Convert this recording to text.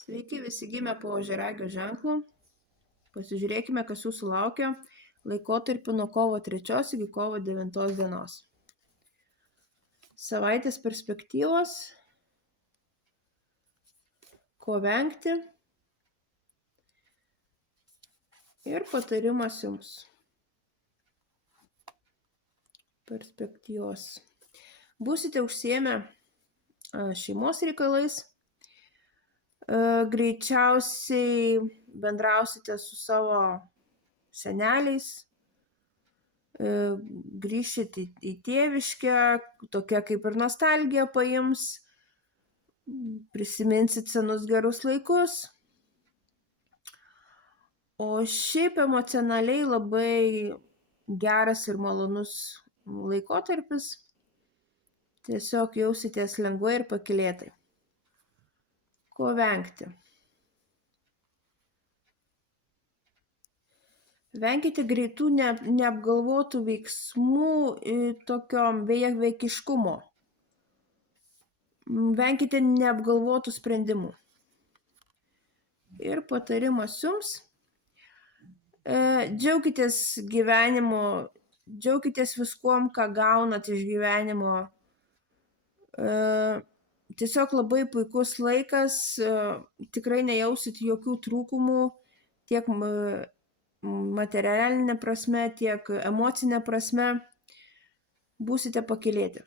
Sveiki visi gimę po ožiaragio ženklu. Pasižiūrėkime, kas jūsų laukia laikotarpiu nuo kovo 3 iki kovo 9 dienos. Savaitės perspektyvos, ko vengti ir patarimas jums. Perspektyvos. Būsite užsiėmę šeimos reikalais, greičiausiai bendrausite su savo seneliais, grįšit į tėviškę, tokia kaip ir nostalgija paims, prisiminsit senus gerus laikus. O šiaip emocionaliai labai geras ir malonus laikotarpis. Tiesiog jausitės lengvai ir pakylėtai. Ko vengti? Venkite greitų neapgalvotų veiksmų, tokio veikiškumo. Venkite neapgalvotų sprendimų. Ir patarimas jums. Džiaukitės gyvenimu, džiaukitės viskuom, ką gaunat iš gyvenimo. Tiesiog labai puikus laikas, tikrai nejausit jokių trūkumų, tiek materialinė prasme, tiek emocinė prasme, būsite pakylėti.